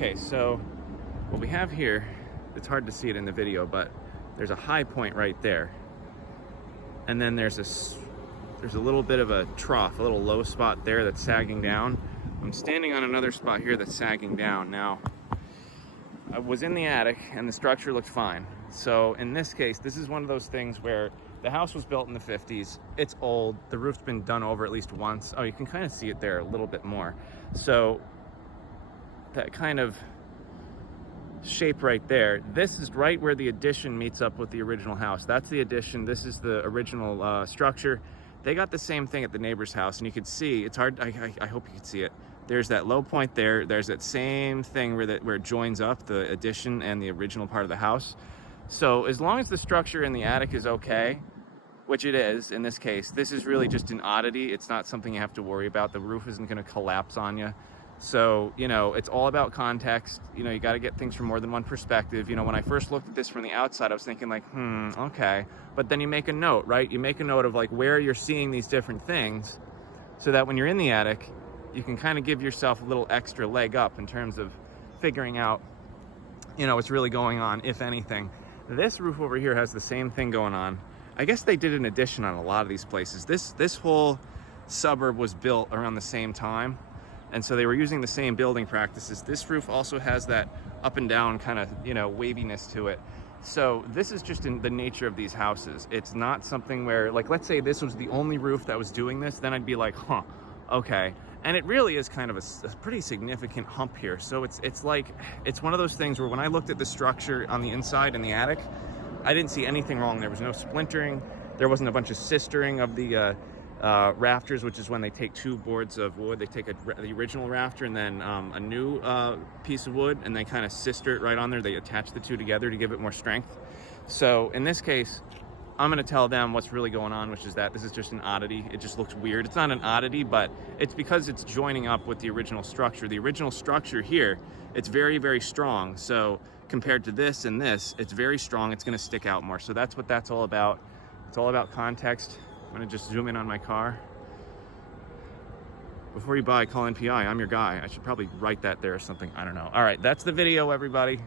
Okay, so what we have here, it's hard to see it in the video, but there's a high point right there. And then there's a little bit of a trough, a little low spot there that's sagging down. I'm standing on another spot here that's sagging down. Now, I was in the attic and the structure looked fine. So in this case, this is one of those things where the house was built in the 50s. It's old. The roof's been done over at least once. Oh, you can kind of see it there a little bit more. So that kind of shape right there, this is right where the addition meets up with the original house. That's the addition. This is the original structure. They got the same thing at the neighbor's house, and you could see, it's hard, I hope you could see it. There's that low point there. There's that same thing where it joins up the addition and the original part of the house. So as long as the structure in the attic is okay, which it is in this case, this is really just an oddity. It's not something you have to worry about. The roof isn't going to collapse on you. So, you know, it's all about context. You know, you got to get things from more than one perspective. You know, when I first looked at this from the outside, I was thinking like, okay. But then you make a note, right? You make a note of like where you're seeing these different things so that when you're in the attic, you can kind of give yourself a little extra leg up in terms of figuring out, you know, what's really going on, if anything. This roof over here has the same thing going on. I guess they did an addition on a lot of these places. This whole suburb was built around the same time. And so they were using the same building practices. This roof also has that up and down kind of, you know, waviness to it. So this is just in the nature of these houses. It's not something where, like, let's say this was the only roof that was doing this, then I'd be like, okay. And it really is kind of a pretty significant hump here. So it's like, it's one of those things where when I looked at the structure on the inside in the attic, I didn't see anything wrong. There was no splintering. There wasn't a bunch of sistering of the rafters, which is when they take two boards of wood. They take the original rafter and then a new piece of wood, and they kind of sister it right on there. They attach the two together to give it more strength. So in this case, I'm going to tell them what's really going on, which is that this is just an oddity. It just looks weird. It's not an oddity, but it's because it's joining up with the original structure. The original structure here, it's very, very strong. So compared to this and this, it's very strong. It's going to stick out more. So that's what that's all about. It's all about context. I'm going to just zoom in on my car. Before you buy, call NPI. I'm your guy. I should probably write that there or something. I don't know. All right, that's the video, everybody.